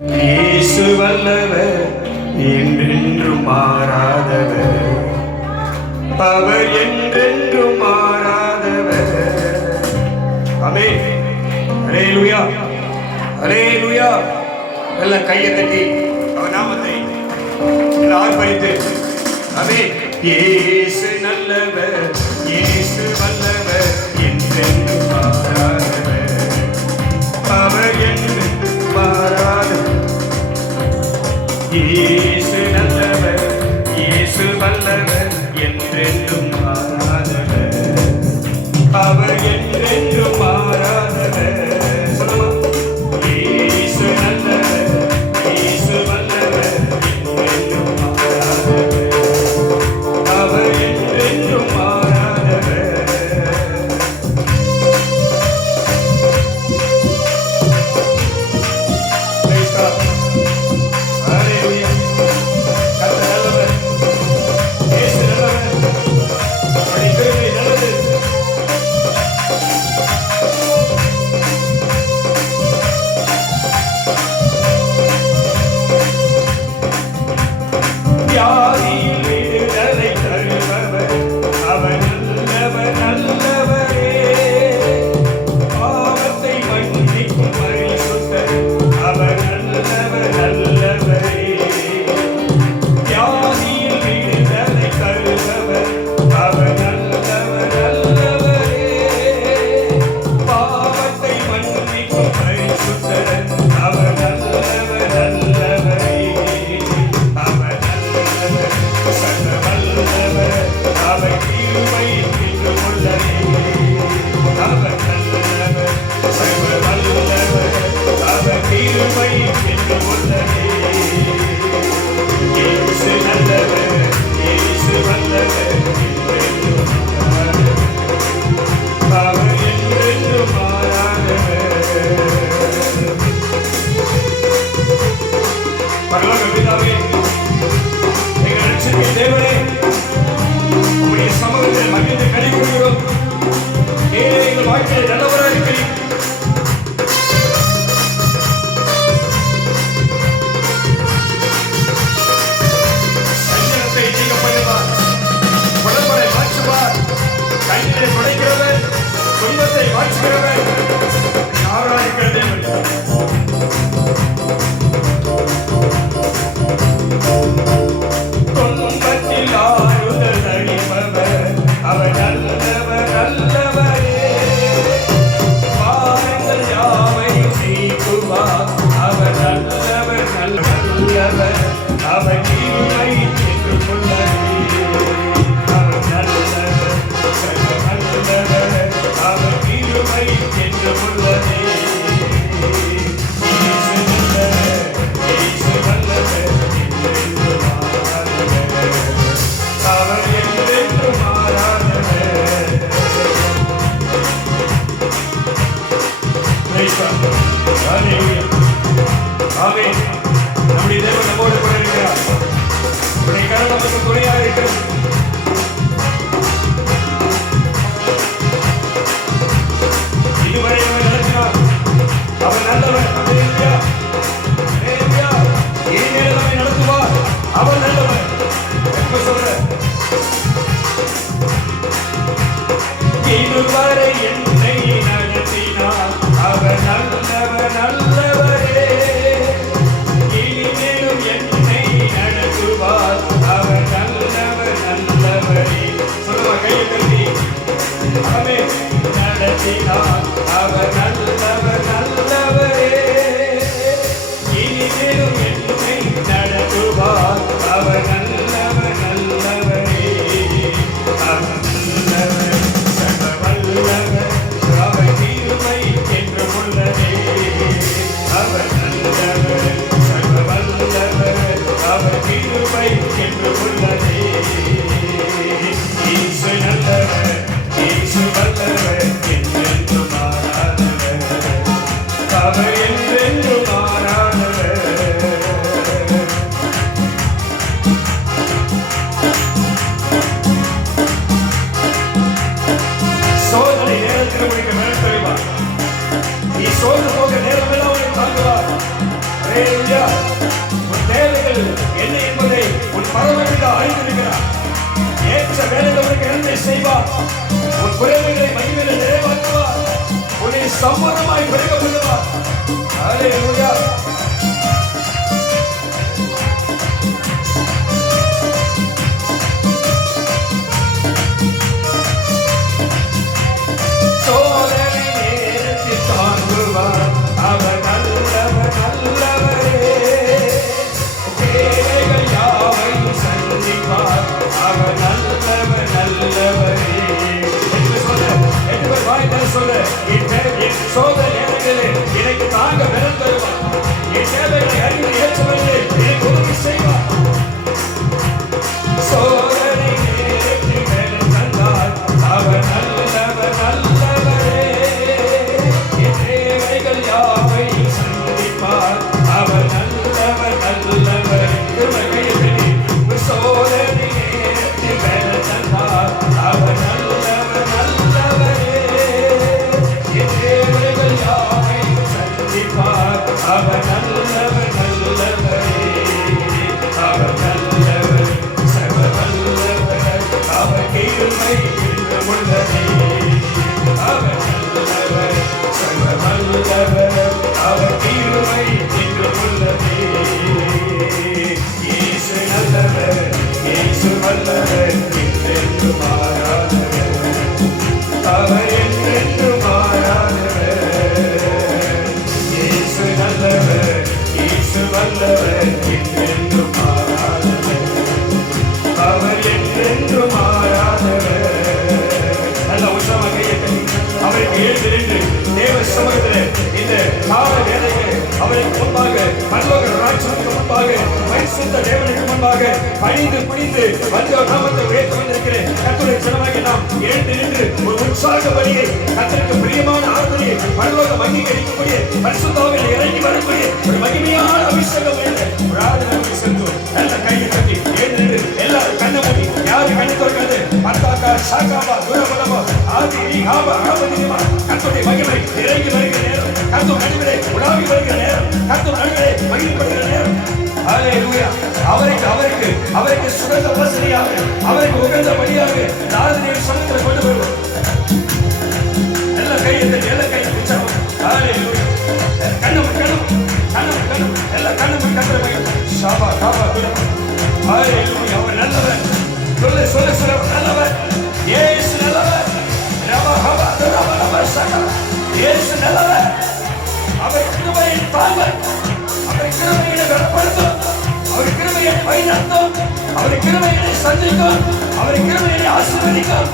இயேசு வல்லவர், என்றென்றும் மாறாதவர், அவர் என்றென்றும் மாறாதவர். ஆமென். அல்லேலூயா, அல்லேலூயா. எல்லாம் கையை தட்டி அவர் நாமத்தை ஆர்ப்பரித்து ஆமென். இயேசு நல்லவர், இயேசு வல்லவர், என்றென்றும் மாறாதவர், அவர் என்றென்றும் மாறாதவர். இயேசு நல்லவர், இயேசு வல்லவர், என்றென்றும் மாறாதவர், அவர் என்றென்றும் மாறாதவர். சொல்லுமா? இயேசு நல்லவர், இயேசு வல்லவர், என்றென்றும் மாறாதவர், அவர் என்றென்றும் மாறாதவர். Praise God. Hallelujah. கர்த்தர் நல்லவர். இயேசு நல்லவர். அவருடைய கிருபை நல்லது. வியாதியில் விடுதலை தருபவர், அவர் நல்லவர், நல்லவரே. பாவத்தை மன்னிக்கும் பரிசுத்தர், அவர் நல்லவர், நல்லவரே. வியாதியில் விடுதலை தருபவர், அவர் நல்லவர், நல்லவரே. பாவத்தை மன்னிக்கும் பரிசுத்தர், அவர் நல்லவர், நல்லவரே. அவர் நல்லவர், சர்வ வல்லவர், அவர் கிருபை என்றும் உள்ளதே. அவர் நல்லவர், சர்வ வல்லவர், அவர் கிருபை என்றும் உள்ளதே. இயேசு நல்லவர், இயேசு வல்லவர், என்றென்றும் மாறாதவர், அவர் என்றென்றும் மாறாதவர். பரலோக பிதாவே, எங்கள் ரட்சகரின் தேவனே, உம்முடைய சமூகத்தில் மகிழ்ந்து களிகூறுகிறோம். ஏன் எங்கள் வாழ்க்கையில் நல்லவராக இருக்கிறீர். சஞ்சலத்தை நீங்க பண்ணுவார், குழப்பத்தை மாற்றுவார், கண்ணீரை துடைக்கிறவர், துன்பத்தை மாற்றுகிறவர், யாராக இருக்கிற தேவன். துன்பத்தில் ஆறுதல் அளிப்பவர், அவர் நல்லவர், நல்லவரே. பாவங்கள் யாவையும் நீக்குவார், அவர் நல்லவர், நல்லவர், அவர் கிருபை என்றும் உள்ளதே. அவர் நல்லவர், சர்வ வல்லவர், அவர் கிருபை என்றும் உள்ளதே. இயேசு நல்லவர், இயேசு வல்லவர், என்றென்றும் மாறாதவர், அவர் என்றென்றும் மாறாதவர். Praise God. Hallelujah. ஆமென். நம்முடைய தேவன் நம்மோடு கூட இருக்கிறார். அவருடைய கரம் நமக்கு துணையாக இருக்கிறது. இதுவரை அவர் நடத்தினார். அவர் நல்லவர். ஹல்லேலூயா. ஹல்லேலூயா. இனிமேல் நம்மை நடத்துவார். அவர் நல்லவர். எப்ப சொல்ற? இதுவரை என்னை நடத்தினார். அவர் நல்லவர், நல்லவரே. ஹalleluya. உன் தேவைகள் என்ன என்பதை உன் பரமபிதா அறிந்திருக்கிறார். ஏற்ற வேளையில் உனக்கு நன்மை செய்வார். உன் குறைகளை மகிமையிலே நிறைவாக்குவார். உன்னை சம்பூர்ணமாய் பெருக பண்ணுவார். ஹalleluya. அவர் நல்லவர் நல்லவரே, தேவைகள் யாவையும் சந்திப்பார். அவர் நல்லவர் நல்லவரே என்று சொல்ல, என்று வாய்த்தால் சொல்ல, என் சோதனை நேரங்களிலே எனக்கு தாங்க பலன் தருவார். என் தேவைகளை அறிந்து ஏற்றவர்களே எனக்கு உதவி செய்வார். சோதனை நேரத்தில் பலன் தந்தார். அவர் நல்லவர் நல்லவரே, அவர் நல்லவர் நல்லவர். சோதனை நேரத்தில் பலன் தந்தார். அவர் நல்லவர் நல்லவரே, என் தேவைகள் யாவையும் சந்திப்பார். அவர் நல்லவர் நல்லவரே, அவர் நல்லவர் சர்வ வல்லவர். அவர் கிருபை என்றும் உள்ளதே. அவர் நல்லவர் சர்வ வல்லவர். அவர் கிருபை என்றும் உள்ளதே. இயேசு நல்லவர், இயேசு வல்லவர், என்றென்றும் மாறாதவர். அவர் என்றென்றும் மாறாதவர். இயேசு நல்லவர், இயேசு வல்லவர், என்றென்றும் மாறாதவர். அவர் என்றென்றும் மாறாதவர். நல்ல உற்சாகமாக அவருக்கு எழுந்திருந்து தேவ சமூகத்தில் இந்த கால வேலைகளை அவருக்கு முன்பாக பரலோக ராஜ்யத்துக்கு முன்பாக பரிசுத்த தேவனுக்கு முன்பாக பணிந்து குனிந்து வந்தோர் நாமத்தை உயர்த்தி வந்திருக்கிற கர்த்தருடைய ஜனமாகிய நாம் எழுந்து நின்று ஒரு உற்சாக பலியை, கர்த்தருக்கு பிரியமான ஆராதனையை, பரலோக அங்கீகரிக்கக்கூடிய பரிசுத்தாவிலே இறங்கி வரக்கூடிய ஒரு மகிமையான அபிஷேகம் ஒரு ஆராதனை சென்றோம். நல்ல கையை தட்டி எழுந்து நின்று எல்லாரும் கண்ண மூடி, யாரும் கண்ணு திறக்காது. பத்தாக்கா சாக்காவா தூரபலமா ஆதி ஆபா ஆபதிமா கர்த்தருடைய மகிமை இறங்கி வருகிற நேரம், கர்த்தர் நடுவிலே உலாவி வருகிற நேரம், கர்த்தர் நடுவிலே மகிழ்ப்படுகிற நேரம். ஹalleluya. அவருக்கு சுகந்த வசதியாக, அவருக்கு உகந்த வழியாக ஆராதனையை சமூகத்தில் கொண்டு வருவோம். எல்லா கையை உற்சாகம். ஹalleluya. கண்ணம் எல்லா கண்ணம் கர்த்தரை மகிமை ஷாபா காபா துரமா. ஹalleluya. அவர் நல்லவர். சொல்ல நல்லவர். இயேசு நல்லவர். ரபா ஹபா துரமா ரபா சகா. இயேசு நல்லவர். அவர் கிருபையின் பாவர். அவர் கிருபையை வெளிப்படுத்தும். அவர் கிருபையை பயன்படுத்தும். அவர் கிருபையை சந்திக்கும். அவர் கிருபையை ஆசீர்வதிக்கும்.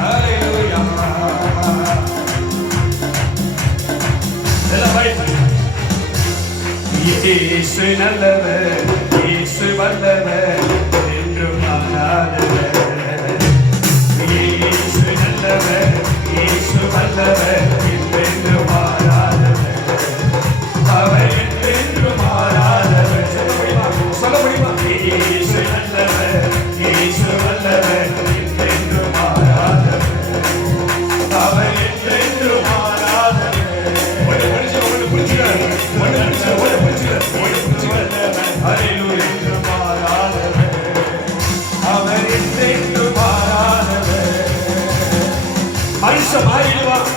ஹalleluya. இயேசு நல்லவர், இயேசு வல்லவர், என்றும் மாறாதவர். இயேசு நல்லவர், இயேசு வல்லவர், என்றென்றும் மாறாதவர். அவர் என்றென்றும் மாறாதவர். சொல்ல முடியுமா? இயேசு நல்லவர், இயேசு வல்லவர், என்றென்றும் மாறாதவர். அவர் என்றென்றும் மாறாதவர். ஒன்று புரிஞ்சுக்கிறார். ஹalleluya. என்றும் மாறாதவர். அவர் என்றென்றும் மாறாதவர். மனுஷன் மாறிடுவான்.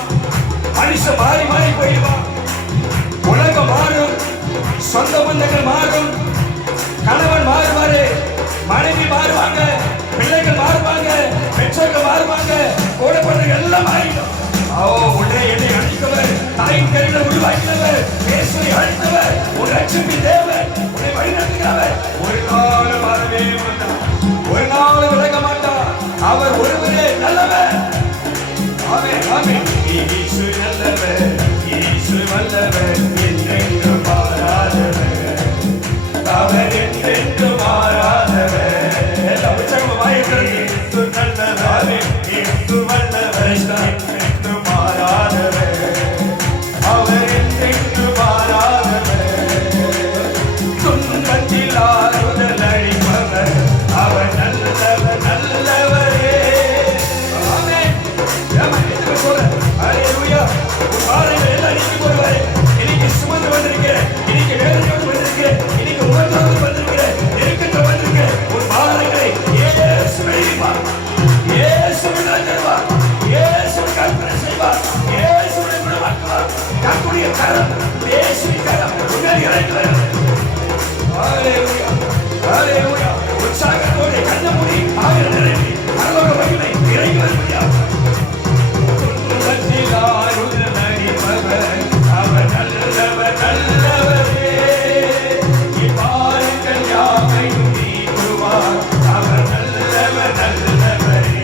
மனுஷன் மாறி போயிடுவான். உலகம் மாறும், சொந்த பந்தங்கள் மாறும், கணவன் மாறுவாரு, மனைவி மாறுவாங்க, பிள்ளைகள் மாறுவாங்க, பெற்றோர்கள் மாறுவாங்க, கூட பிறந்தவர்கள் எல்லாம் மாறிடும். உன்னை என்னை அழைத்தவர், தாயின் கருவில உருவாக்கினவர், இயேசுவை அழைத்தவர், உன் ரட்சிப்பின் தேவன், உன்னை வழிநடத்துகிறவர். ஒரு நாள் மாறவே மாட்டார், ஒரு நாள் விலக மாட்டார். அவர் ஒருவரே நல்லவர். ஆமென் ஆமென். இயேசு நல்லவர், இயேசு வல்லவர், என்றென்றும் மாறாதவர். அவர் என்றென்றும் மாறாதவர். எல்லா உற்சாகமும் வாய்க்கிறது. இயேசு நல்லவர், இயேசு வல்லவர், என்றென்றும் மாறாதவர். அவர் என்றென்றும் மாறாதவர். துன்பத்தில் ஆறுதல் ஹalleluya ஹalleluya உற்சாகத்தோடு கண்ண மூடி ஆயிரம் நிரம்பி பரலோக மகிமை இறங்கி வரும்படியா அவர் நல்லவர் நல்லவரே இப்பாருங்கள் யாவையும் நீக்குவார் அவர் நல்லவர் நல்லவரே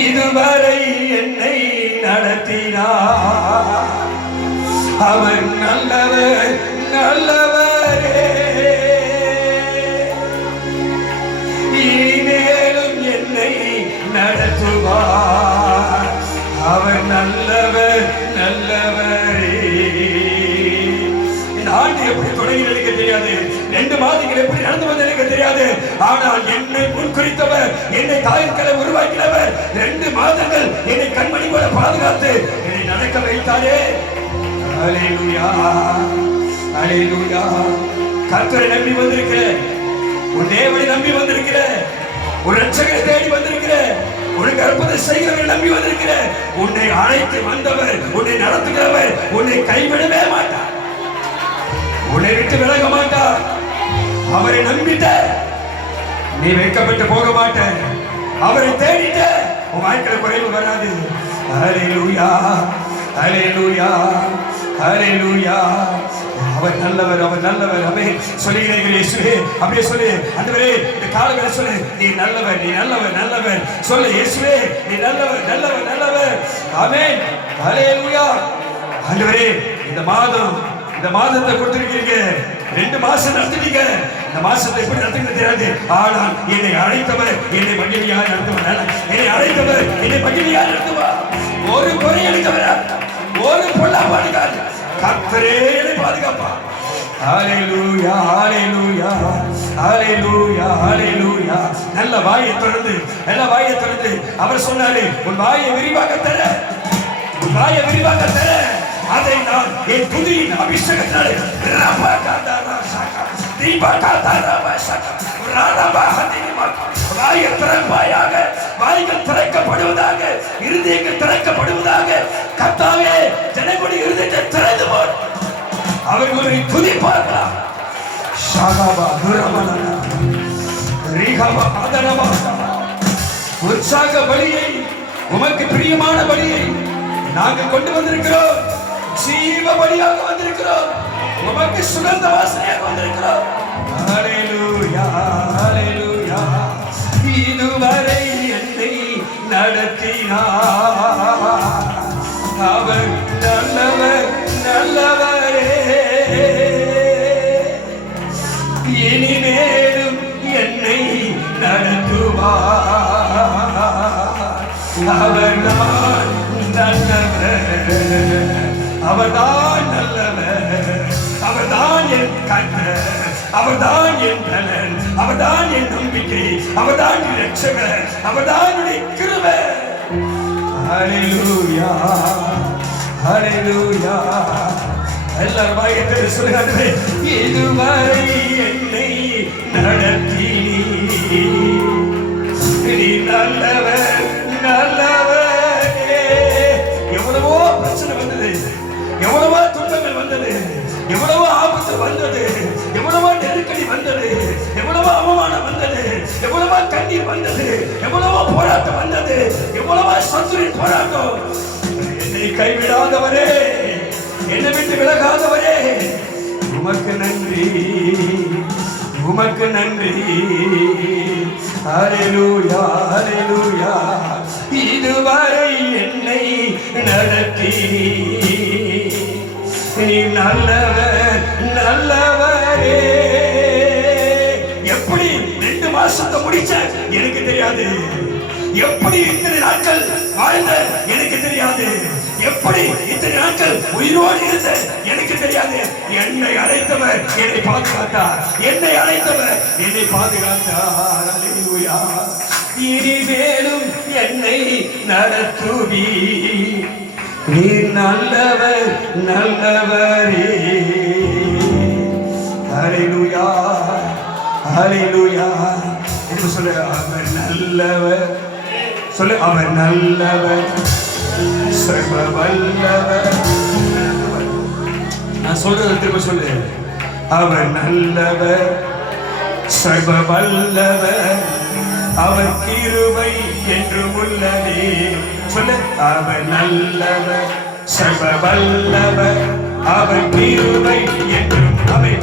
இதுவரை என்னை நடத்தினார் அவர் நல்லவர் நல்லவரே இனிமேலும் என்னை நடத்துவார் அவர் நல்லவர் நல்லவரே. இந்த ஆண்டு எப்படி தொடங்கி எனக்கு தெரியாது, 2 மாதங்கள் எப்படி நடந்து வந்த எனக்கு தெரியாது. ஆனால் என்னை முன்குறித்தவர், என்னை தாய்க்களை உருவாக்கினவர், 2 மாதங்கள் என்னை கண்மணி போல பாதுகாத்து என்னை நடக்க வைத்தாரே. ஹalleluya ஹalleluya. கர்த்தரை நம்பி வந்திருக்கிறேன், உன் தேவனை நம்பி வந்திருக்கிறேன், ஒரு ரட்சகரை தேடி வந்திருக்கிறேன், உனக்கு அற்புதம் செய்கிறவரை நம்பி வந்திருக்கிறேன். உன்னை அழைத்து வந்தவர், உன்னை நடத்துகிறவர் உன்னை கைவிடவே மாட்டார், உன்னை விட்டு விலக மாட்டார். அவரை நம்பிட்ட நீ வெட்கப்பட்டு போக மாட்ட. அவரை தேடிட்ட உன் வாழ்க்கையில குறைவு வராது. ஹalleluya ஹalleluya ஹalleluya. அவர் நல்லவர், அவர் நல்லவர். ஆமென். சொல்லுகிறீர்கள் இயேசுவே, அப்படியே சொல்லு. ஆண்டவரே இந்த காலங்களை சொல்லு, நீ நல்லவர், நீ நல்லவர், நல்லவர். சொல்லு இயேசுவே, நீ நல்லவர், நல்லவர், நல்லவர். ஆமென். ஹalleluya. ஆண்டவரே இந்த மாதத்தை கொடுத்திருக்கீங்க, 2 மாசம் நடத்திட்டீங்க. இந்த மாசத்தை எப்படி நடத்துங்க தெரியாது. ஆனால் என்னை அழைத்தவர் என்னை மகிழ்ச்சியாக நடத்துவார். என்னை அழைத்தவர் என்னை மகிழ்ச்சியாக நடத்துவார். ஒரு குறை எனக்கு வராது, ஒரு பொல்லாப்பாடுகாது. கர்த்தரே என்னை பாதுகாப்பார். ஹalleluya ஹalleluya ஹalleluya ஹalleluya. நல்ல வாயை திறந்து, நல்ல வாயை திறந்து அவர் சொன்னாரே, உன் வாயை விரிவாக தர, உன் வாயை விரிவாக தர, அதை நான் என் துதியின் அபிஷேகத்தாலே வாயை திறப்பாயாக, வாய்கள் திறக்கப்படுவதாக, இருதயங்கள் திறக்கப்படுவதாக. கர்த்தாவே ஜனங்களுடைய இருதயத்தை திறந்து போடு, அவர்களை துதிப்பார்களா. உற்சாக பலியை, உமக்கு பிரியமான பலியை நாங்கள் கொண்டு வந்திருக்கிறோம். ஜீவ பலியாக வந்திருக்கிறோம், உமக்கு சுகந்த வாசனையாக வந்திருக்கிறோம். ஹalleluya ஹalleluya. இதுவரை என்னை நடத்தினார் அவர் நல்லவர் நல்லவரே. இனிமேலும் என்னை நடத்துவார். அவர்தான் நல்லவர், அவர்தான் நல்லவர், அவர்தான் என் கர்த்தர், அவர்தான் என் பலன், அவர்தான் என் நம்பிக்கை, அவர்தான் என் ரட்சகர், அவர்தான் என் கிருபை. ஹalleluya ஹalleluya. எல்லாரும் வாய்களை சொல்லுங்க, இதுவரை என்னை நடத்தி நீ நல்லவர் நல்லவரே. எவ்வளவோ பிரச்சனை வந்தது, எவ்வளவோ துன்பங்கள் வந்தது, எவ்வளவோ ஆபத்து வந்தது, எவ்வளவோ நெருக்கடி வந்தது, எவ்வளவோ அவமானம் வந்தது, எவ்வளவோ கண்ணீர் வந்தது, எவ்வளவோ போராட்டம் வந்தது, எவ்வளவோ சத்துரின் போராட்டம். என்னை கைவிடாதவரே, என்னை விட்டு விலகாதவரே, உமக்கு நன்றி, உமக்கு நன்றி. ஹல்லேலூயா, ஹல்லேலூயா. இதுவரை என்னை நடத்தி நீ நல்லவர், நல்லவரே. எப்படி 2 மாசத்தை முடிச்ச எனக்கு தெரியாது, எப்படி இத்தனை நாட்கள் வாழ்ந்த எனக்கு தெரியாது, எப்படி இத்தனை நாட்கள் உயிரோடு இருந்த எனக்கு தெரியாது. என்னை அழைத்தவர் என்னை பாதுகாத்தார், என்னை அழைத்தவர் என்னை பாதுகாத்தார். அல்லேலூயா. இனிமேலும் என்னை நடத்துவி, நீர் நல்லவர், நல்லவரே. ஹல்லேலூயா, ஹல்லேலூயா. என்ன சொல்ல? அவர் நல்லவர். சொல்லு, அவர் நல்லவர், சர்வ வல்லவர். நான் சொல்றத திரும்ப சொல்லு. அவர் நல்லவர், சர்வ வல்லவர், அவர் கிருபை என்றும் உள்ளதே. சொல்லு, அவர் நல்லவர், சர்வ வல்லவர், அவர் கிருபை என்றும். அவர்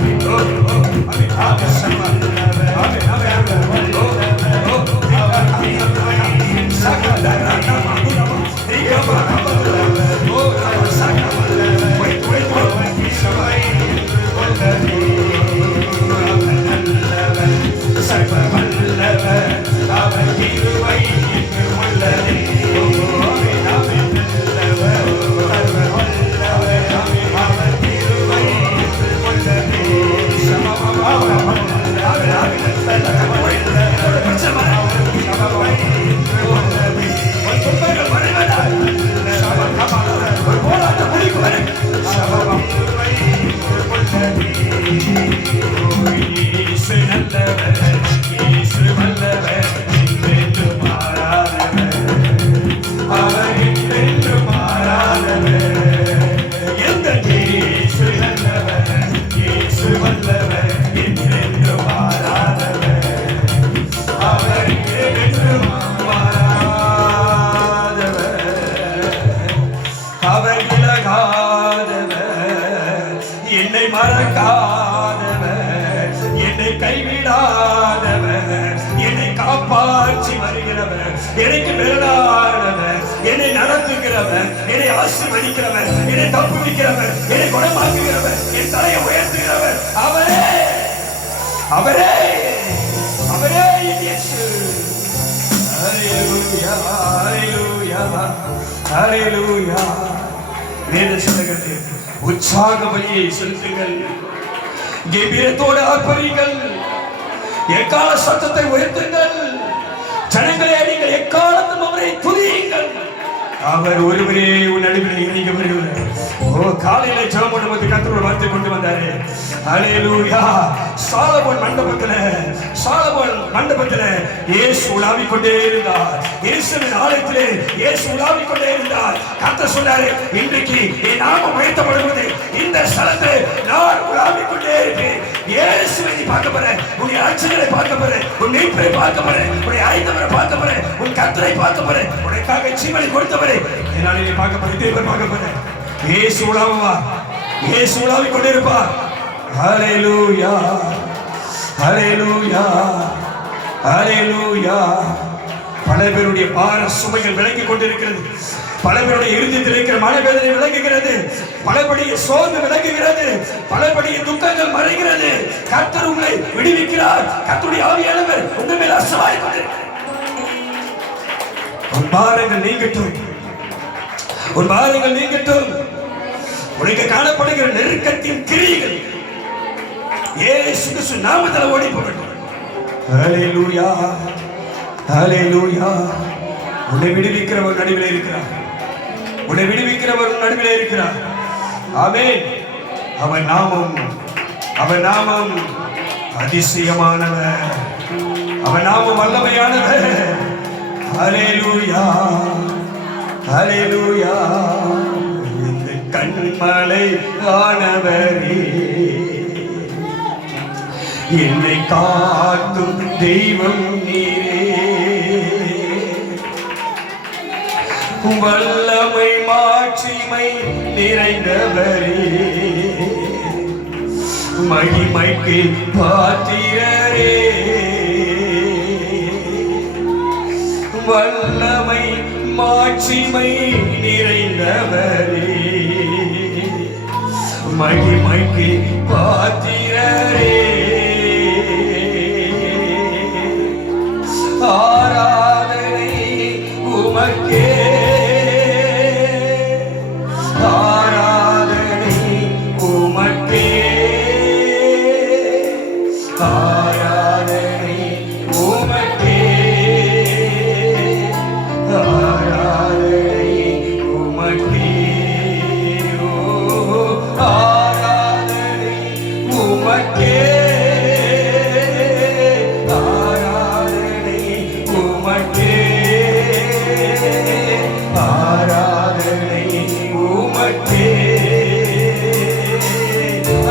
என்னை மறக்காதவர், என்னை கைவிடாதவர், என்னை காப்பாற்றி வருகிறவர், எனக்கு மேலானவர், என்னை நடத்துகிறவர், என்னை ஆசீர்வதிக்கிறவர், என்னை தப்புவிக்கிறவர், என்னை குணமாக்குகிறவர், என் தலையை உயர்த்துகிறவர் அவரே, அவரே, அவரே என் இயேசு. ஹல்லேலூயா, ஹல்லேலூயா, ஹல்லேலூயா. வேத சொல்லுகிறது, உற்சாக பலியை செலுத்துங்கள், கெம்பீரத்தோடு ஆர்ப்பரியுங்கள், எக்கால சத்தத்தை உயர்த்துங்கள், ஜனங்களே நீங்கள் எக்காலத்தும் அவரை துதியுங்கள். அவர் ஒருவரே உன் நடுவில் இணைக்க வருகிறார். ஓ, காலையில ஜெபம் பண்ணும்போது கர்த்தர் வார்த்தை கொண்டு வந்தாரு. ஹல்லேலூயா. சாலமோன் மண்டபத்துல இயேசு உலாவிக் கொண்டே இருந்தார். இயேசுவின் ஆலயத்திலே இயேசு உலாவிக் கொண்டே இருந்தார். கர்த்தர் சொன்னாரு, இன்றைக்கு என் நாமம் உயர்த்தப்படுவது இந்த ஸ்தலத்தில் நான் உலாவிக் கொண்டே இருப்பேன். இயேசுவை நீ பார்க்க போற, உன் அச்சங்களை பார்க்க போற, உன் மீட்பை பார்க்க போற, உன்னை அழைத்தவரை பார்க்க போற, உன் கர்த்தரை பார்க்க போற, உனக்காக ஜீவனை கொடுத்தவரை என்னால நீ பார்க்க போற, தேவன் பார்க்க போற. இயேசு உலாவுவார், இயேசு உலாவிக் கொண்டிருப்பார். ஹல்லேலூயா, ஹல்லேலூயா, ஹல்லேலூயா. பல பேருடைய பார சுமைகள் விலகிக் கொண்டிருக்கிறது, பல பேருடைய இருதயத்தில் இருக்கிற மனவேதனை விலகுகிறது, பலபடிய சோர்வு விலகுகிறது, பலபடிய துக்கங்கள் மறைகிறது. கர்த்தர் உங்களை விடுவிக்கிறார். கர்த்தருடைய ஆவியானவர் உங்கள் மேல் அசைவாடிக் கொண்டிருக்கிறார். உன் பாரங்கள் நீங்கட்டும், உன் பாரங்கள் நீங்கட்டும். உனக்கு காணப்படுகிற நெருக்கத்தின் கிரியைகள் இயேசு கிறிஸ்து நாமத்தில் ஓடி போகட்டும். ஹல்லேலூயா, ஹல்லேலூயா. உன்னை விடுவிக்கிறவர் நடுவில் இருக்கிறார், உன்னை விடுவிக்கிறவர் நடுவில் இருக்கிறார். ஆமென். அவர் நாமம் அதிசயமானவர், அவர் நாமம் வல்லமையானவர். ஹல்லேலூயா, ஹல்லேலூயா. இந்த கண்மலை ஆனவரே என்னை காக்கும் தெய்வம் நீரே. வல்லமை மாட்சிமை நிறைந்தவரே, மகிமைக்கு பாத்திரரே. வல்லமை மாட்சிமை நிறைந்தவரே, மகிமைக்கு பாத்திரரே. ஆராதனை உமக்கே, ஆராதனை உமக்கே, ஆராதனை உமக்கே, ஆராதனை உமக்கே. ஆராதனை உமக்கே, ஆராதனை உமக்கே, ஆராதனை உமக்கே,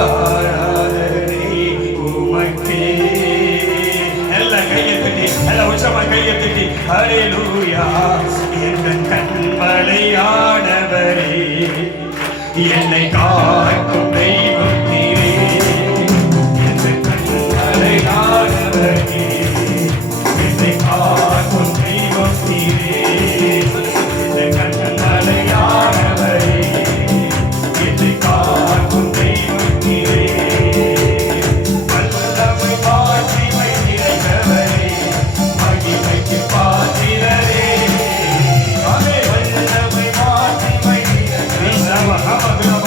ஆராதனை உமக்கே. எல்லாம் கையை தட்டி, எல்லாம் உச்சமா கையை தட்டி, ஹல்லேலூயா. என் கண்மலையானவரே, என்னை காக்கும் தெய்வம் நீரே. என் கண்மலையானவரே, என்னை காக்கும் தெய்வம் நீரே. என் கண்மலையானவரே, என்னை காக்கும் தெய்வம் நீரே. வல்லமை மாட்சிமை நிறைந்தவரே, மகிமைக்கு பாத்திரரே. வல்லமை மாட்சிமை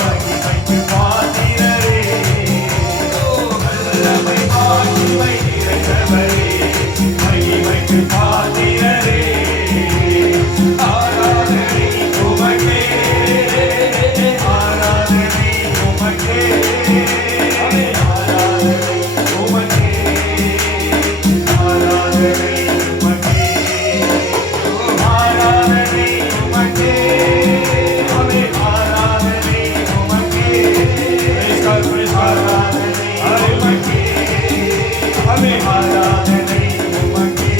மகிமைக்கு பாத்திரரே. வல்லமை மாட்சிமை நிறைந்தவரே, மகிமைக்கு பாத்திரரே. ஆராதனை உமக்கே, ஆராதனை உமக்கே, ஆராதனை உமக்கே, ஆராதனை உமக்கே, ஆராதனை உமக்கே, ஆராதனை உமக்கே. Praise God, praise God. ஆராதனை உமக்கே, ஆராதனை உமக்கே.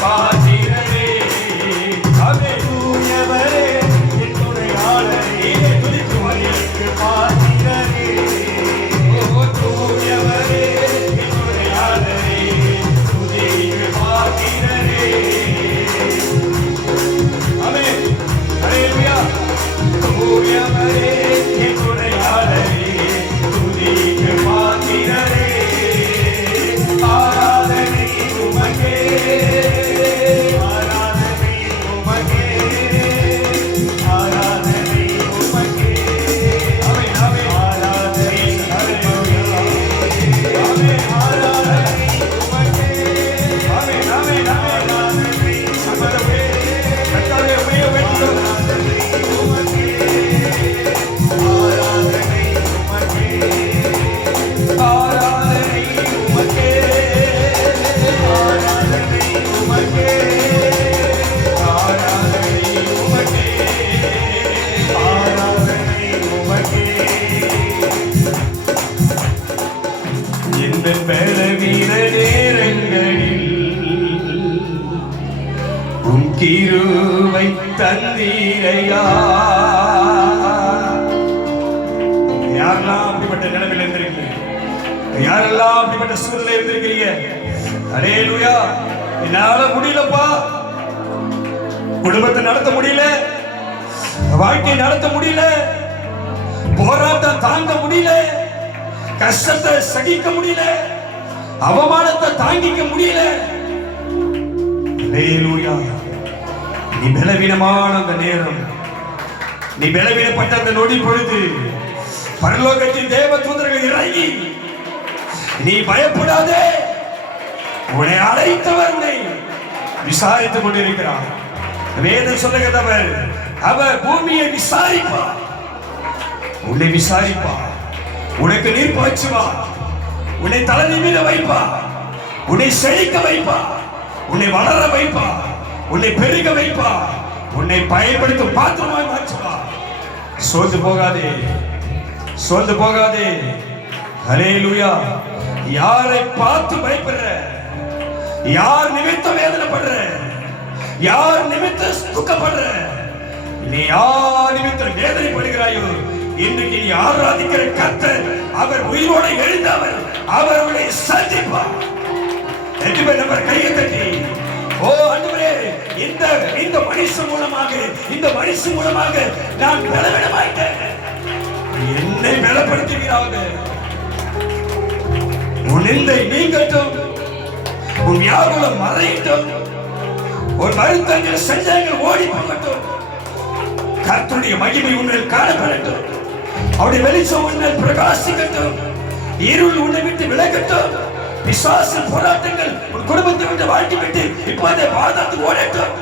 பாத்திரரே, தூயவரே என் துணையாளரே, துதிக்கு பாத்திரரே. தூயவரே என் துணையாளரே, துதிக்கு பாத்திரரே. ஆமென், ஹல்லேலூயா. தூயவரே என் துணையாளரே, துதிக்கு பாத்திரரே. ஆராதனை உமக்கே, ஆராதனை உமக்கே, ஆராதனை உமக்கே. ஆமென், ஆமென். ஆராதனை, ஹல்லேலூயா. ஆமென், ஆராதனை உமக்கே. ஆமென், ஆமென், ஆராதனை உமக்கே. கர்த்தாவே உம்மையே உயர்த்துகிறோம். ஆராதனை உமக்கே, ஆராதனை உமக்கே, ஆராதனை உமக்கே, ஆராதனை உமக்கே, ஆராதனை உமக்கே, ஆராதனை உமக்கே. இந்த பலவீன நேரங்களில் உம் கிருபை தந்தீரையா. யாரெல்லாம் அப்படிப்பட்ட நிலைமையில் இருந்திருக்கீங்க? யாரெல்லாம் அப்படிப்பட்ட சூழ்நிலை இருந்திருக்கிறீங்க? ஹல்லேலூயா. என்னால முடியலப்பா, குடும்பத்தை நடத்த முடியல, வாழ்க்கை நடத்த முடியல, போராட்டம் தாங்க முடியல, கஷ்டத்தை சகிக்க முடியல, அவமானத்தை தாங்கிக்க முடியல. ஹல்லேலூயா. நீ பலவீனமான அந்த நேரம், நீ பலவீனப்பட்ட அந்த நொடி பொழுது பரலோகத்தின் தேவ தூதர்கள் இறங்கி, நீ பயப்படாதே, உன்னை அழைத்தவர் உன்னை விசாரித்துக் கொண்டிருக்கிறார். வேதம் சொல்லுகிறவர், அவர் பூமியை விசாரிப்பார், உன்னை விசாரிப்பார், உனக்கு நீர் பாய்ச்சுவார், உன்னை தலை நிமிர வைப்பார், உன்னை செழிக்க வைப்பார், உன்னை வளர வைப்பார், உன்னை பெருக வைப்பார், உன்னை பயன்படுத்தும் பாத்திரமாய் மாற்றுவார். சோர்ந்து போகாதே, சோர்ந்து போகாதே. ஹல்லேலூயா. யாரை பார்த்து பயப்படுற, யார் நிமித்தம் வேதனைப்படுற, யார் நிமித்தம் துக்கப்படுற, நீ யார் நிமித்தம் வேதனைப்படுகிறாயோ, இன்றைக்கு நீ ஆராதிக்கிற கர்த்தர் அவர் உயிரோடு எழுந்தவர், அவர் உன்னை சந்திப்பார். நம்ம கையை தட்டி, ஓ ஆண்டவரே, இந்த மனுஷன் மூலமாக, இந்த மனுஷன் மூலமாக நான் பலவீனமாயிட்டேன், என்னை பலப்படுத்துகிறாங்க. உன் நிந்தை நீங்கட்டும், உன் வியாகுலம் மறையட்டும், உன் வருத்தங்கள் சஞ்சலங்கள் ஓடி போகட்டும். கர்த்தருடைய மகிமை உன்னில் காணப்படட்டும், அவருடைய வெளிச்சம் உன்னில் பிரகாசிக்கட்டும், இருள் உன்னை விட்டு விலகட்டும். பிசாசு போராட்டங்கள் உன் குடும்பத்தை விட்டு வாழ்க்கை விட்டு இப்போதே பாதாளத்துக்கு ஓடட்டும்.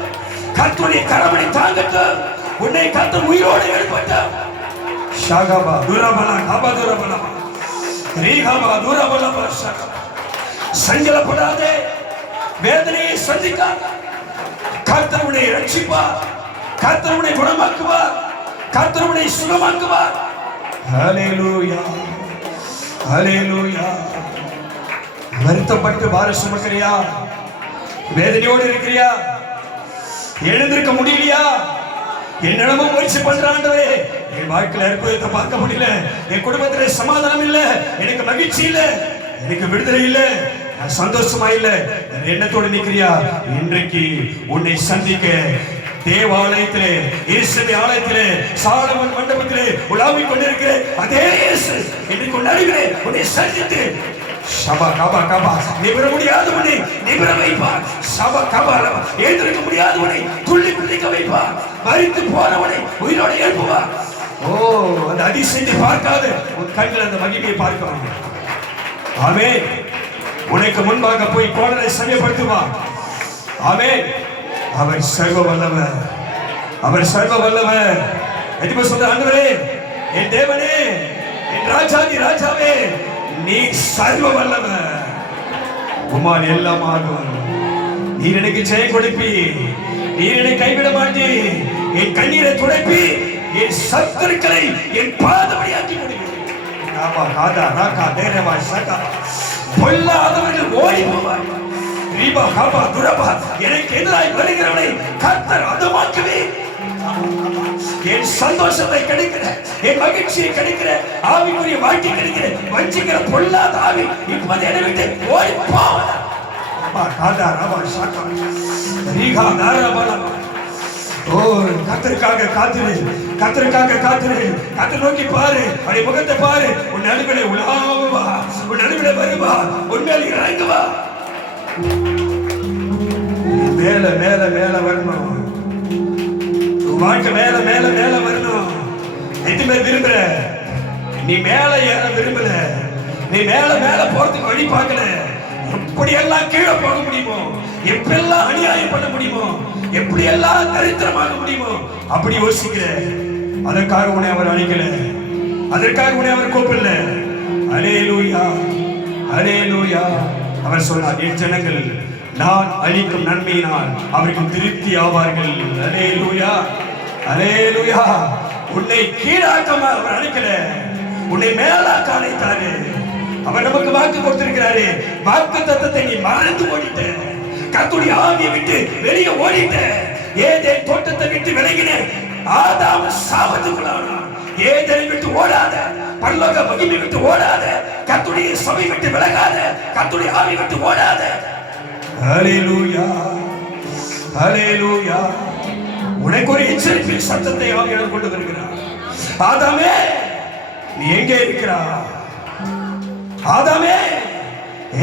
கர்த்தருடைய கரமனை தாங்கட்டும், உன்னை கர்த்தர் உயிரோடு எழுப்பட்டும். ஷாகபா துரபல கபா துரபல ரீகபா துரபல ஷாகபா. சஞ்சலப்படாதே, வேதனையை சந்திக்காதே. கர்த்தர் உன்னை ரட்சிப்பார், கர்த்தர் உன்னை குணமாக்குவார், கர்த்தர் உன்னை சுகமாக்குவார். ஹல்லேலூயா, ஹல்லேலூயா. வருத்தப்பட்டு பார சுமக்கிறியா, வேதனையோடு இருக்கிறியா, எழுந்திருக்க முடியலையா, என்னிடமும் முயற்சி பண்றாண்டவே, என் வாழ்க்கையில அற்புதத்தை பார்க்க முடியல, என் குடும்பத்தில சமாதானம் இல்ல, எனக்கு மகிழ்ச்சி இல்ல, எனக்கு விடுதலை இல்ல, சந்தோஷமா இல்ல, எண்ணத்தோடு நிற்கிறியா, இன்றைக்கு உன்னை சந்திக்க தேவாலயத்திலே, இயேசுவின் ஆலயத்திலே, சாலமன் மண்டபத்திலே உலாவிக் கொண்டிருக்கிற அதே இயேசு இன்றைக்கு உன் அருகிலே உன்னை சந்தித்து சபா கபா கபா நிமிர முடியாதவனை நிமிர வைப்பார். சபா கபா எழுந்திருக்க முடியாதவனை துள்ளி குதிக்க வைப்பார். மரித்து போனவனை உயிரோடு எழுப்புவார். ஓ, அந்த அதிசயத்தை பார்க்காத உன் கண்கள் அந்த மகிமையை பார்க்கலாம். ஆமென். உனக்கு முன்பாக போய் கோடலை சமயப்படுத்துவார். ஆமென். அவர் சர்வ வல்லவர், அவர் சர்வ வல்லவர். எதுக்கு சொல்ற ஆண்டவரே, என் தேவனே, என் ராஜாதி ராஜாவே, நீ சர்வ வல்லவர், உம்மால் எல்லாம் ஆகும். நீர் எனக்கு ஜெயம் கொடுப்பி, நீர் என்னை கைவிட மாட்டீ, என் கண்ணீரை துடைப்பி, என் சத்துருக்களை என் பாதபடியாக்கி முடிப்பீர். நாமா காதா ராகா தேரவா சகா பொல்லாதவர்கள் ஓடி போவார்கள். ரீபா காபா துரபா எனக்கு எதிராய் வருகிறவனை கர்த்தர் அதமாக்குவே. என் சந்தோஷத்தை கிடைக்கிற, என் மகிழ்ச்சியை கிடைக்கிற, ஆவிக்குரிய வாழ்க்கை கிடைக்கிற வஞ்சிக்கிற பொல்லாத ஆவி இப்போது என்னை விட்டு ஓடி போவதா. ஓ, கர்த்தருக்காக காத்திரு, கர்த்தருக்காக காத்திரு, கர்த்தரை நோக்கி பாரு, அவருடைய முகத்தை பாரு. உன் நடுவிலே உலாவுவா, உன் நடுவிலே வருவா, உன் மேல் இறங்குவா. மேல மேல மேல வரணும், வாழ்க்கை மேல மேல மேல வரணும். எதுவுமே விரும்புற, நீ மேல ஏற விரும்பல, நீ மேல மேல போறதுக்கு வழி பார்க்கல. எப்படி எல்லாம் கீழே போக முடியுமோ, எப்படி எல்லாம் அநியாயம் பண்ண முடியுமோ, எப்படி எல்லாம் தரித்திரமாக முடியுமோ அப்படி யோசிக்கிற. அதற்காக உன்னை அவர் அழைக்கல, அதற்காக உன்னை அவர் கூப்பிடல. அல்லேலூயா, அல்லேலூயா. அவர் சொன்னார், என் ஜனங்கள் நான் அளிக்கும் நன்மையினால் அவர்கள் திருப்தி ஆவார்கள். அல்லேலூயா, அல்லேலூயா. உன்னை கீழாக்கமா அவர் அழைக்கல, உன்னை மேலாக்க அழைத்தாரு. அவர் நமக்கு வாக்கு கொடுத்திருக்கிறாரு. வாக்கு தத்தத்தை நீ மறந்து ஓடிட்ட, கர்த்தருடைய ஆவியை விட்டு வெளியே ஓடிட்ட, ஏதேன் தோட்டத்தை விட்டு விலகின ஆதாம் சாபத்துக்குள்ளானான். ஏதேனை விட்டு ஓடாத, பரலோக மகிமை விட்டு ஓடாத, கர்த்தருடைய சபை விட்டு விலகாத, கர்த்தருடைய ஆவி விட்டு ஓடாத. ஹல்லேலூயா, ஹல்லேலூயா. உனக்கு ஒரு எச்சரிப்பின் சத்தத்தை ஆவியானவர் கொண்டு வருகிறார். ஆதாமே, நீ எங்கே இருக்கிறாய்? ஆதாமே,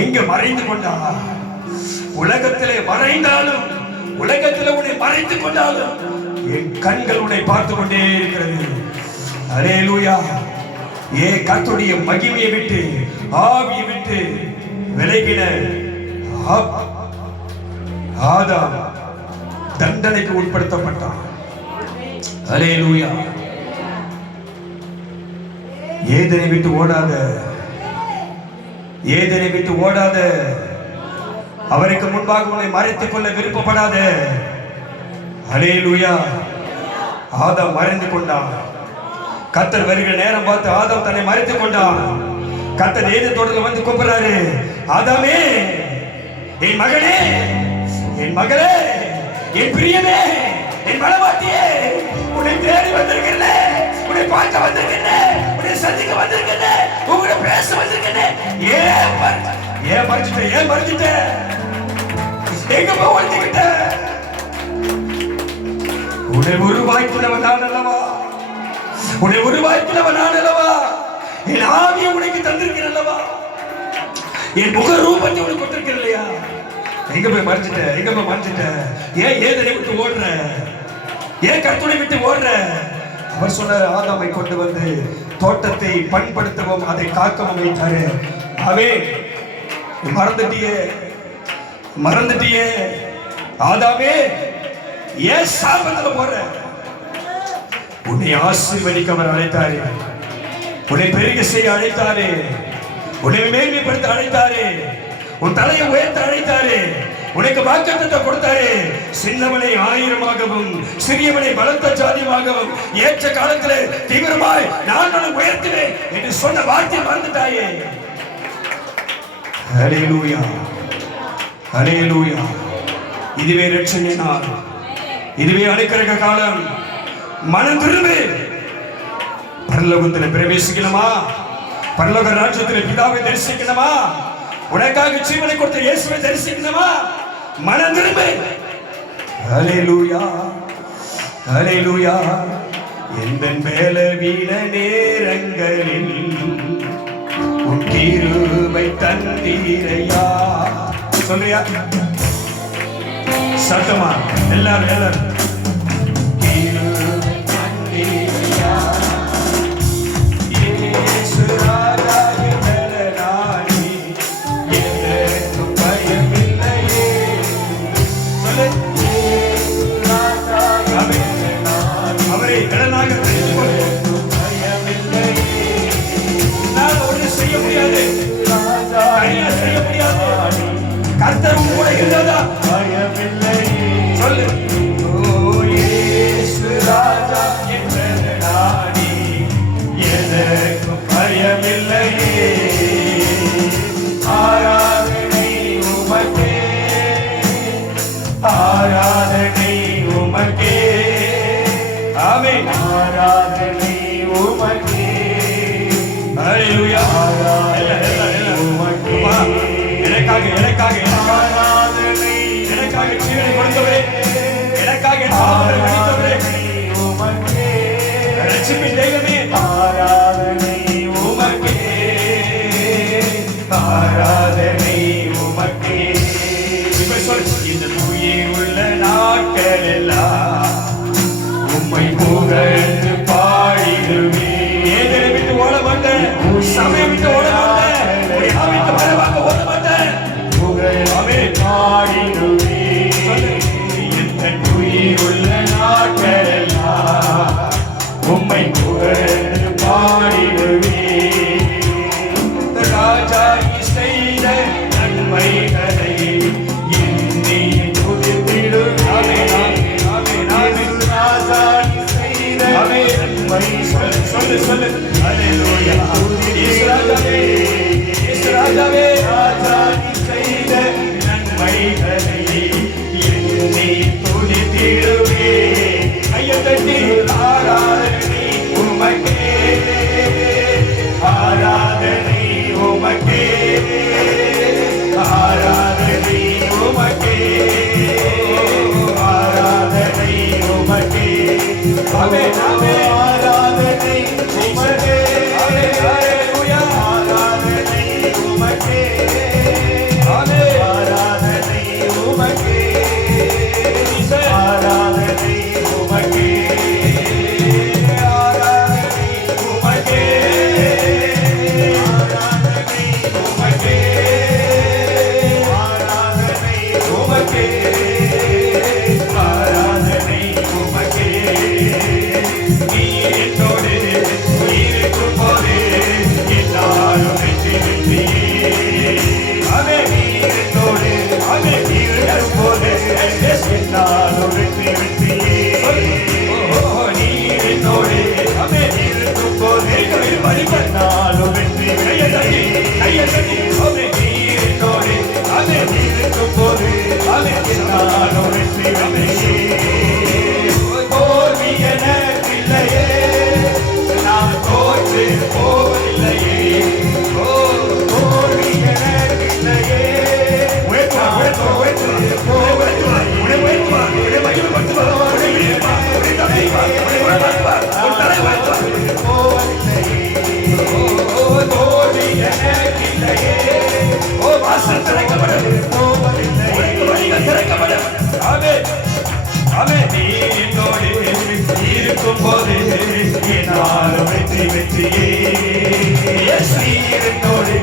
எங்க மறைந்து கொண்டா? உலகத்திலே மறைந்தாலும் உலகத்தில் உன்னை மறைத்துக் கொண்டாலும் என் கண்கள் உன்னை பார்த்து கொண்டே இருக்கிறது. அல்லேலூயா. கர்த்தருடைய மகிமையை விட்டு ஆவியை விட்டு விலகின ஆதாம் தண்டனைக்கு உட்படுத்தப்பட்டான். அல்லேலூயா. ஏதனை விட்டு ஓடாத, ஏதனை விட்டு ஓடாத, அவருக்கு முன்பாக உன்னை மறைத்துக் கொள்ள விருப்பப்படாத. அல்லேலூயா. ஆதாம் மறைந்து கொண்டான். கர்த்தர் வருகிற நேரம் பார்த்து ஆதாம் தன்னை மறைத்துக் கொண்டான். கர்த்தர் ஏதேன் தோட்டத்தில் வந்து கூப்பிடுறாரு, ஆதாமே, என் மகனே, என் மகளே, என் பிரியனே, என் மனவாட்டியே, உன்னை தேடி வந்திருக்கிறேன், உன்னை பார்க்க வந்திருக்கிறேன், உன்னை சந்திக்க வந்திருக்கிறேன், உங்களை பேச வந்திருக்கிறேன். ஏன் மறைச்சிட்ட, ஏன் மறைச்சிட்ட, எங்க போய் ஒழிச்சுக்கிட்ட? உன்னை உருவாக்கினவன் நான் அல்லவா, உன்னை உருவாக்கினவன் நான் அல்லவா, என் ஆவியை உனக்கு தந்திருக்கிறேன் அல்லவா, என் முக ரூபத்தை உனக்கு கொடுத்திருக்கிறேன் இல்லையா? எங்க போய் மறைச்சிட்ட, எங்க போய் மறைச்சிட்ட? ஏன் ஏதனை விட்டு ஓடுற, ஏன் கர்த்தரை விட்டு ஓடுற? அவர் சொன்னார், ஆதாமை கொண்டு வந்து தோட்டத்தை பண்படுத்தவும் அதை காக்கவும் வைத்தாரு. அவே மறந்துட்டியே, மறந்துட்டியே ஆதாமே, ஏன் சாபத்துல போற? உன்னை ஆசீர்வதிக்க அவர் அழைத்தாரு, உன்னை பெருக செய்ய அழைத்தாரு, உன்னை மேன்மைப்படுத்த அழைத்தாரு, உன் தலையை உயர்த்த அழைத்தாரு, உனக்கு வாக்குத்தத்தத்தை கொடுத்தாரு. சின்னவனை 1000ஆகவும் சிறியவனை பலத்த ஜாதியாகவும் ஏற்ற காலத்தில் தீவிரமாய் நான் உயர்த்துவேன் என்று சொன்ன வார்த்தை மறந்துட்டாயே. ஹல்லேலூயா, ஹல்லேலூயா. இதுவே ரட்சணிய நாள், இதுவே அனுக்கிரக காலம். மனம் திரும்பு. பரலோகத்தில் பிரவேசிக்கணுமா? பரலோக ராஜ்யத்தில் பிதாவை தரிசிக்கணுமா? உனக்காக ஜீவனை கொடுத்த இயேசுவை தரிசிக்கணுமா? மனம் திரும்பு. ஹல்லேலூயா, ஹல்லேலூயா. எந்த பலவீன நேரங்களில் உன் கிருபை தந்தீரையா. சொல்றியா? சத்தமா எல்லாரும் எல்லாரும். கிருபை தந்தீரையா இயேசு ராஜா எங்களனானி, எனக்கு பயமில்லையே. சொல்லு. அவரை கடனாக பயமில்லையே. நான் ஒன்று செய்ய முடியாது, தனியா செய்ய முடியாது. கர்த்தர் கூட இருந்ததா? பயமில்லையே. சொல்லு. ஓ இயேசு ராஜா எங்களனானி, எனக்கு பயமில்லையே. ஆராதனை உமக்கே, ஆராதனை உமக்கே. ஆமென். ஆராதனை உமக்கே. ஹல்லேலூயா. உமக்கே. எனக்காக எனக்காக ஆராதனை, எனக்காக ஜீவனை கொடுத்தவரே, எனக்காக பாவங்களை மன்னித்தவரே, உமக்கே. ரட்சிப்பின் தெய்வமே, ஆராதனை உமக்கே, ஆராதனை உமக்கே. இப்ப சொல். இந்த உயிர் உள்ள நாட்கள் எல்லாம் உம்மை புகழ்ந்து பாடிடுவே. ஏதனை விட்டு ஓட மாட்டேன், சமயம் விட்டு ஓட மாட்டேன், விட்டு வரவாங்க ஓட மாட்டேன். புகழாமே பாடிடுவே. இந்த உயிர் உள்ள நாட்கள் எல்லாம் உம்மை புகழ்ந்து பாடிடுவே. ராஜா செய்த நன்மைகளை எண்ணி துதித்திடுவே. ராஜா செய்த நன்மை சொல்லு சொல்லு. ஹல்லேலூயா. இயேசு ராஜாவே, இயேசு ராஜாவே, ராஜா செய்த நன்மைகளை எண்ணி துதித்திடுவே. கையை தட்டி ஆராதனை உமக்கே, ஆராதனை உமக்கே, ஆராதனை உமக்கே, ஆராதனை உமக்கே. ஆமென் ஆமென். ஆராதனை உமக்கே. ஹல்லேலூயா. ஆராதனை உமக்கே. ஆமென். ஆராதனை உமக்கே. நானும் வெற்றி வெற்றியே. தோல்வி எனக்கில்லையே, நான் தோற்று போவதில்லையே. தோல்வி எனக்கில்லையே, நான் தோற்று இருக்கும் போது நானும் வெற்றி வெற்றியே. சீரனோடு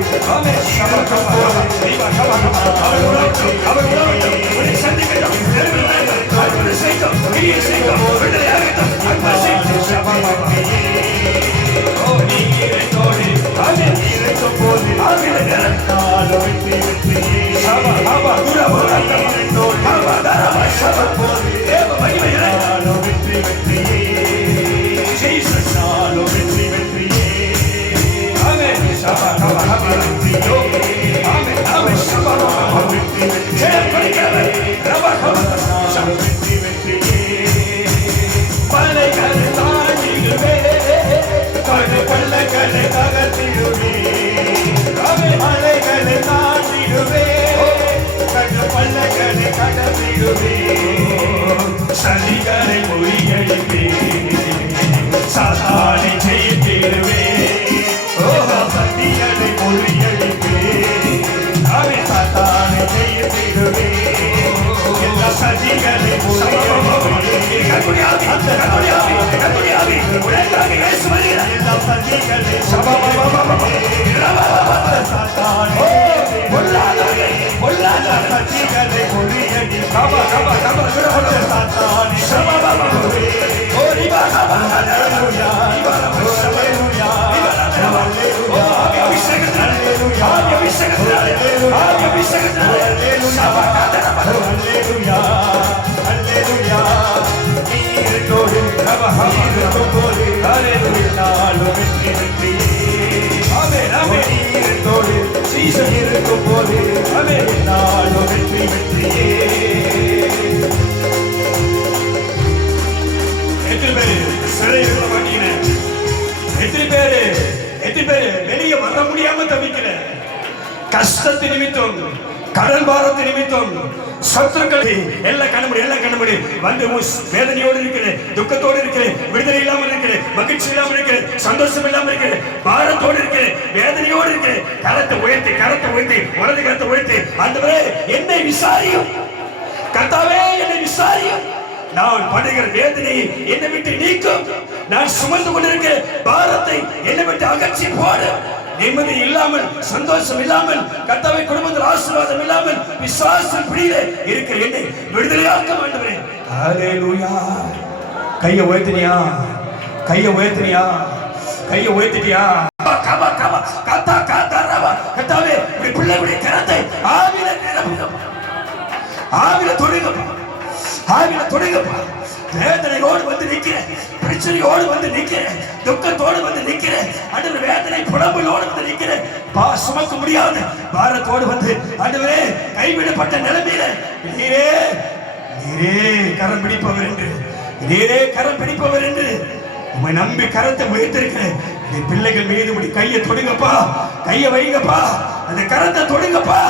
சதிகளை பொறியடிப்பே, சாத்தானை ஜெயித்திடுவே. சதிகளை பொறியடிப்பே, சாத்தானை ஜெயித்திடுவே. எல்லா சதிகளை இருக்கும் போது நானும் வெற்றி வெற்றியே. எத்தனை பேரு சிறையில் மாட்டீங்க? எத்தனை பேரு வெளியே வர முடியாம தவிக்கிற? கஷ்டத்து நிமித்தம், கடல் பாரத்து நிமித்தம், சத்துருக்கள் எல்லாம் கண்ணமுடி வந்து வேதனையோடு இருக்கிறேன், துக்கத்தோடு இருக்கிறேன், விடுதலை இல்லாமல் இருக்கிறேன், மகிழ்ச்சி இல்லாமல் இருக்கிறேன், சந்தோஷம் இல்லாமல் இருக்கிறேன், பாரத்தோடு இருக்கிறேன், வேதனையோடு இருக்கிறேன். கரத்தை உயர்த்தி வலது கரத்தை உயர்த்தி, ஆண்டவரே என்னை விசாரியும், கர்த்தாவே என்னை விசாரியும். நான் படுகிற வேதனையை என்னை விட்டு நீக்கும். நான் சுமந்து கொண்டிருக்கிற பாரத்தை என்னை விட்டு அகற்றி போடு. நிம்மதி இல்லாமல், சந்தோஷம் இல்லாமல், கர்த்தாவே குடும்பத்தில் ஆசீர்வாதம் இல்லாமல், பிசாசின் பிடியிலே இருக்கிற என்னை விடுதலையாக்க வேண்டுமே. ஹல்லேலூயா. கையை உயர்த்தினியா? கர்த்தாவே பிள்ளைகளுடைய கரத்தை ஆவியிலே நிரப்புங்க, ஆவியிலே தொடுங்கப்பா. வேதனையோடு வந்து நிற்கிறேன், பிரச்சனையோடு வந்து நிற்கிறேன், துக்கத்தோடு வந்து நிற்கிறேன், ஆண்டவரே வேதனை புலம்பலோடு வந்து நிற்கிறேன், சுமக்க முடியாத பாரத்தோடு வந்து ஆண்டவரே கைவிடப்பட்ட நிலைமையில நீரே கரம் பிடிப்பவர் என்று உம்மை நம்பி கரத்தை உயர்த்திருக்கிறேன். பிள்ளைகள் மீது கையை தொடுங்கப்பா, கையை வைங்கப்பா, அந்த கரத்தை தொடுங்கப்பா,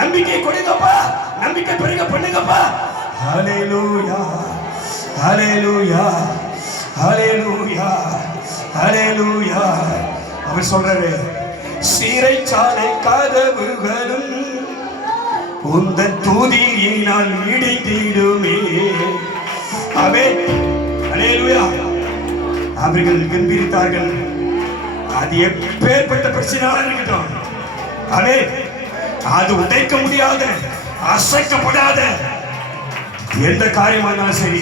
நம்பிக்கை கொடுங்கப்பா, நம்பிக்கை பெருக பண்ணுங்கப்பா. ஹல்லேலூயா, ஹல்லேலூயா, ஹல்லேலூயா, ஹல்லேலூயா. அவர் சொல்றாரு, சிறைச்சாலை கதவுகளும் உந்தன் துதியினால் இடிந்திடுமே. ஆமென், ஹல்லேலூயா. அவர்கள் கம்பீரித்தார்கள். அது எப்பேற்பட்ட பிரச்சனையாக இருக்கட்டும், அது உடைக்க முடியாத, அசைக்கப்படாத எந்த காரியமா இருந்தாலும் சரி,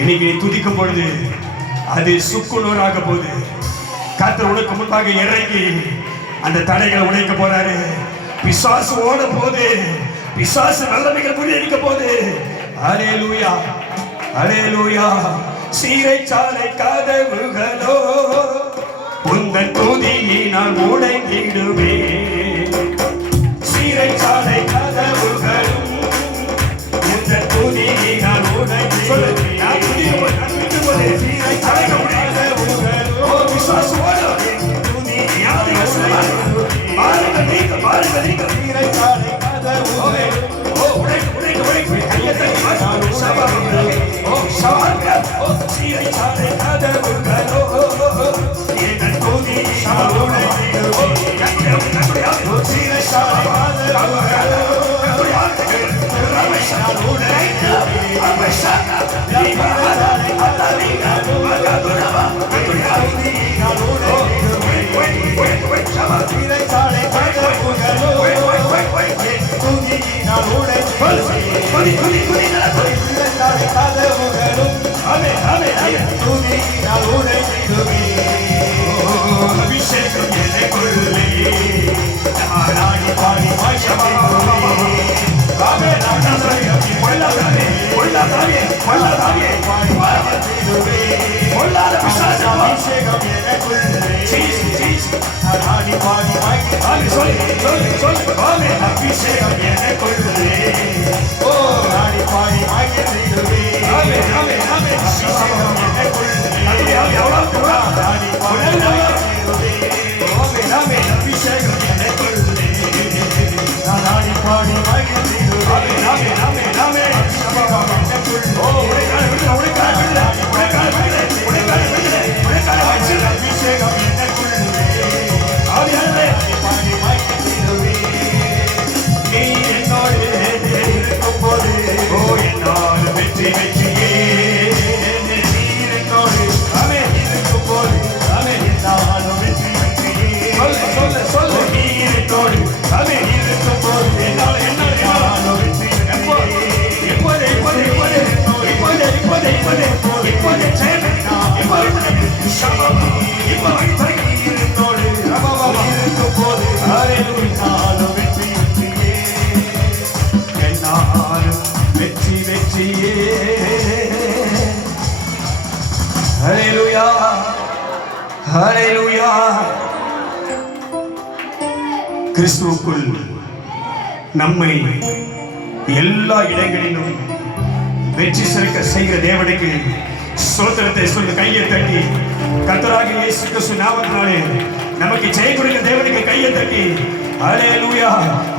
இன்னைக்கு நீ துதிக்கும் பொழுது அது சுக்குநூறாக போகுது. கர்த்தர் உனக்கு முன்பாக இறங்கி அந்த தடைகளை உடைக்க போறாரு. பிசாசு ஓட போகுது, பிசாசு வல்லமைகள் முறியடிக்க போகுது. ஹல்லேலூயா, ஹல்லேலூயா. சிறைச்சாலை கதவுகளோ உந்தன் துதியினால் உடைந்திடுமே. சிறைச்சாலை கதவுகளும் அபிஷேகம் எனக்குள்ளே நாடாடி பாடி அபிஷேகம் எனக்குள்ளே ஓ நாடி பாடி கிறிஸ்துவுக்குள் நம்மை எல்லா இடங்களிலும் வெற்றி சிறக்க செய்கிற தேவனுக்கு ஸ்தோத்திரத்தை சொல்லி கையை தட்டி கர்த்தராகிய இயேசு கிறிஸ்து நாமத்தினாலே நமக்கு ஜெயம் கொடுக்க தேவனுக்கு கையை தட்டி ஹல்லேலூயா.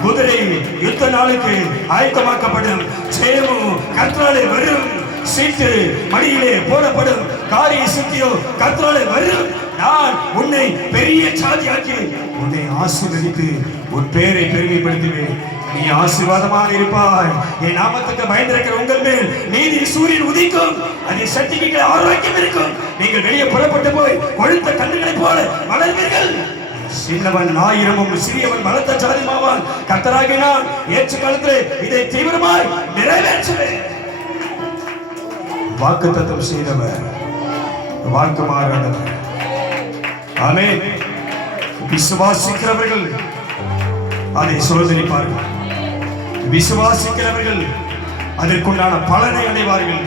குதிரை யுத்த நாளுக்கு ஆயத்தமாக்கப்படும், ஜெயமும் கர்த்தராலே வரும், சீட்டு மடியிலே போடப்படும், காரிய சித்தியோ கர்த்தராலே வரும். நான் உன்னை பெரிய சாதியாக்கி உன்னை ஆசீர்வதித்து உன் பேரை பெருமைப்படுத்துவேன். நீ ஆசீர்வாதமாக இருப்பாய். என் நாமத்துக்கு பயந்திருக்கிற உங்கள் மேல் நீதி சூரியன் உதிக்கும், அதில் சக்திக்கு ஆரோக்கியம் இருக்கும். நீங்கள் வெளியே புறப்பட்டு போய் கொழுத்த கண்ணுகளைப் போல வளர்வீர்கள். சின்னவன் ஆயிரமும் சிறியவன் பலத்த சாதிமாவான். கர்த்தராகிய நான் ஏற்ற காலத்திலே இதை தீவிரமாய் நிறைவேற்றுவேன். வாக்குத்தத்தம் செய்தவர், வாக்கு மாறாதவர். ஆமென். விசுவாசிக்கிறவர்கள் அதை சோதனைப்பார்கள். விசுவாசிக்கிறவர்கள் அதற்குண்டான பலனை அடைவார்கள்.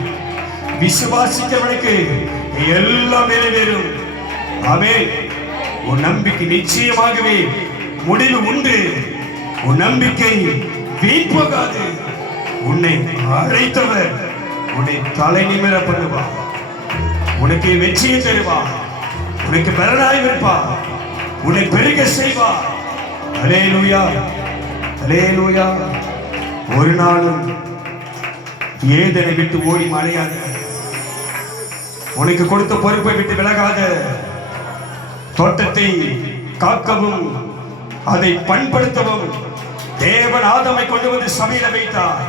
விசுவாசிக்கிறவனுக்கு எல்லாம் நிறைவேறும். ஆமென். உன் நம்பிக்கை நிச்சயமாகவே முடிவு உண்டு. உன் நம்பிக்கை வீண் போகாது. உன்னை அழைத்தவர் உன்னை தலை நிமிர பண்ணுவார். உனக்கு வெற்றியை தருவார். உனக்கு பலனாய் இருப்பார். உன்னை பெருக செய்வார். அல்லேலூயா, அல்லேலூயா. ஒரு நாளும் ஏதனை விட்டு ஓடி மறையாத, உனக்கு கொடுத்த பொறுப்பை விட்டு விலகாத, தோட்டத்தை காக்கவும் அதை பண்படுத்தவும் தேவன் ஆதாமை கொண்டு வந்து சபையில வைத்தார்.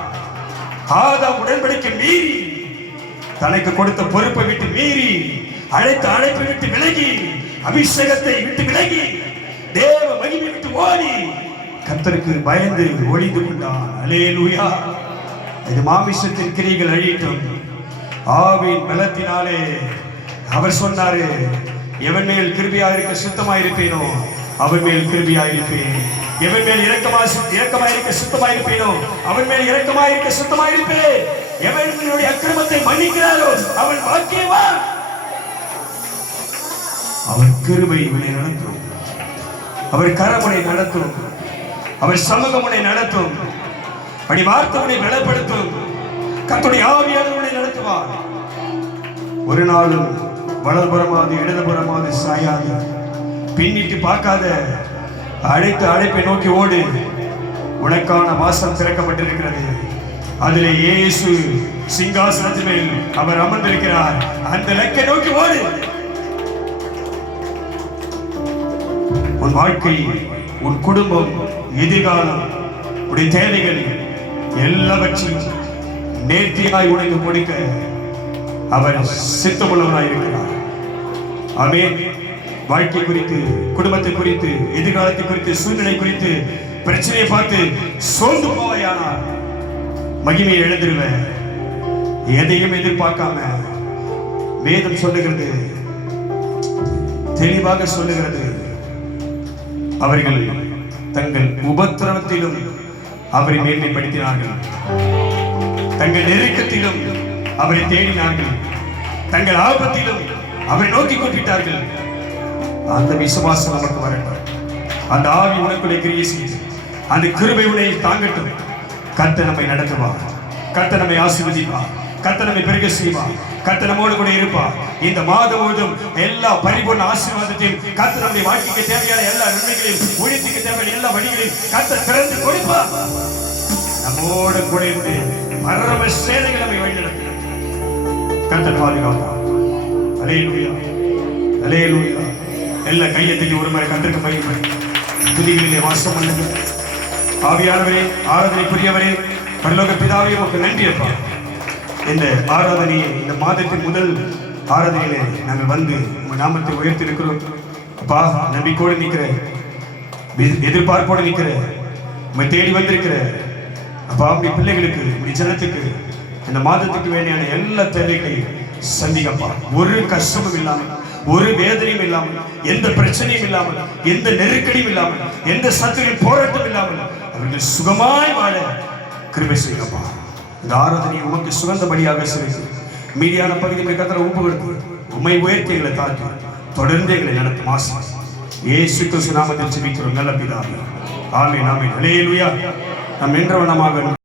ஆதாம் உடன்படிக்கை மீறி, தனக்கு கொடுத்த பொறுப்பை விட்டு மீறி, அழைத்த அழைப்பை விட்டு விலகி, அபிஷேகத்தை விட்டு விலகி, தேவ மகிமை விட்டு ஓடி கர்த்தருக்கு பயந்து ஒளிந்து கொண்டான். அல்லேலூயா. இது மாமிசத்தின் கிரியைகள் அழியட்டும், ஆவியின் பலத்தினாலே அவர் சொன்னாரு, எவன் மேல் கிருபையாக இருக்க சுத்தமாயிருப்பேனோ அவன் மேல் கிருபையாயிருப்பேன். எவன் மேல் இரக்கமாயிருக்க சுத்தமாயிருப்பேனோ அவன் மேல் இரக்கமாயிருக்க சுத்தமாயிருப்பேன். எவனுடைய அக்கிரமத்தை மன்னிக்கிறாரோ அவன் பாக்கியவான். அவர் கிருபை உன்னை நடத்தும், அவர் கரமுனை நடத்தும், அவர் சமூகமுனை நடத்தும், அப்படி வார்த்தையை பலப்படுத்தும். கர்த்தருடைய ஆவியானவர் உன்னை நடத்துவார். ஒரு நாளும் வலதுபுறமாவது இடதுபுறமாவது சாயாது, பின்னிட்டு பார்க்காத, அழைத்து அழைப்பை நோக்கி ஓடு. உனக்கான வாசல் திறக்கப்பட்டிருக்கிறது. அதிலே இயேசு சிங்காசனத்தின் மேல் அவர் அமர்ந்திருக்கிறார். அந்த இலக்கை நோக்கி ஓடு. உன் வாழ்க்கை, உன் குடும்பம், எதிர்காலம், உடைய தேவைகள் எல்லாவற்றையும் நேர்த்தியாய் உனக்கு கொடுக்க அவர் சித்தமுள்ளவராய் இருக்கிறார். ஆமென். வாழ்க்கை குறித்து, குடும்பத்தை குறித்து, எதிர்காலத்தை குறித்து, சூழ்நிலை குறித்து, பிரச்சனையை பார்த்து சோர்ந்து போவையானால் மகிமையை இழந்துருவ. எதையும் எதிர்பார்க்காம வேதம் சொல்லுகிறது, தெளிவாக சொல்லுகிறது, அவர்கள் தங்கள் உபத்திரவத்திலும் அவரை மேன்மைப்படுத்தினார்கள், தங்கள் நெருக்கத்திலும் அவரை தேடினார்கள், தங்கள் ஆபத்திலும் அவரை நோக்கி கொண்டிட்டார்கள். அந்த விசுவாசம் நமக்கு வரட்டும். அந்த ஆவி உனக்குள்ளே கிரியை செய்து அந்த கிருபை உன்னை தாங்கட்டும். கர்த்தர் நம்மை நடத்துவார், கர்த்தர் நம்மை ஆசீர்வதிப்பார், கர்த்தர் நம்மை பெருக செய்வார், கர்த்தர் நம்மோடு கூட இருப்பார். இந்த மாதம் முழுவதும் எல்லா பரிபூர்ண ஆசீர்வாதத்தையும் கர்த்தர் நம்முடைய வாழ்க்கைக்கு தேவையான எல்லா நன்மைகளையும், ஊழியத்துக்கு தேவையான எல்லா வழிகளையும் கர்த்தர் திறந்து கொடுப்பார். நம்மோடு கூட இருந்து பரம சேனைகள் நம்மை வழிநடத்தும். கர்த்தர் பாதுகாப்பார். அல்லேலூயா, அல்லேலூயா. எல்லா கையை தட்டி ஒரு முறை கர்த்தருக்கு மகிமை. துதிகளிலே வாசம் பண்ணுங்க. ஆவியானவரே, ஆராதனைக்குரியவரே, பரலோக பிதாவே, உமக்கு நன்றி அப்பா. இந்த ஆராதனையை, இந்த மாதத்தின் முதல் ஆராதனையிலே நாங்கள் வந்து உங்கள் நாமத்தை உயர்த்தி இருக்கிறோம் அப்பா. நம்பிக்கையோடு நிற்கிற, எதிர்பார்ப்போடு நிற்கிற, உண்மை தேடி வந்திருக்கிற அப்பா, உடைய பிள்ளைகளுக்கு, உடைய ஜனத்துக்கு இந்த மாதத்துக்கு வேண்டியான எல்லா தேவைகளையும் சந்திக்கப்பா. ஒரு கஷ்டமும் இல்லாமல், ஒரு வேதனையும் இல்லாமல், எந்த பிரச்சனையும் இல்லாமல், எந்த நெருக்கடியும் இல்லாமல், எந்த சத்துரின் போராட்டம் இல்லாமல் அவர்கள் சுகமாய் வாழ கிருபை செய்யப்பா. இந்த ஆராதனையை உமக்கு சுகந்தபடியாக செய்து மீதியான பகுதிகளை கர்த்தரை ஒப்பு கொடுத்து உம்மை உயர்த்தி எங்களை தாக்கி தொடர்ந்து எங்களை நடத்தும் ஆசை இயேசு கிறிஸ்து நாமத்தில் ஜெபிக்கிறோம் நல்ல பிதாவே. ஆமென், ஆமென். அல்லேலூயா. நாம் என்றவனமாக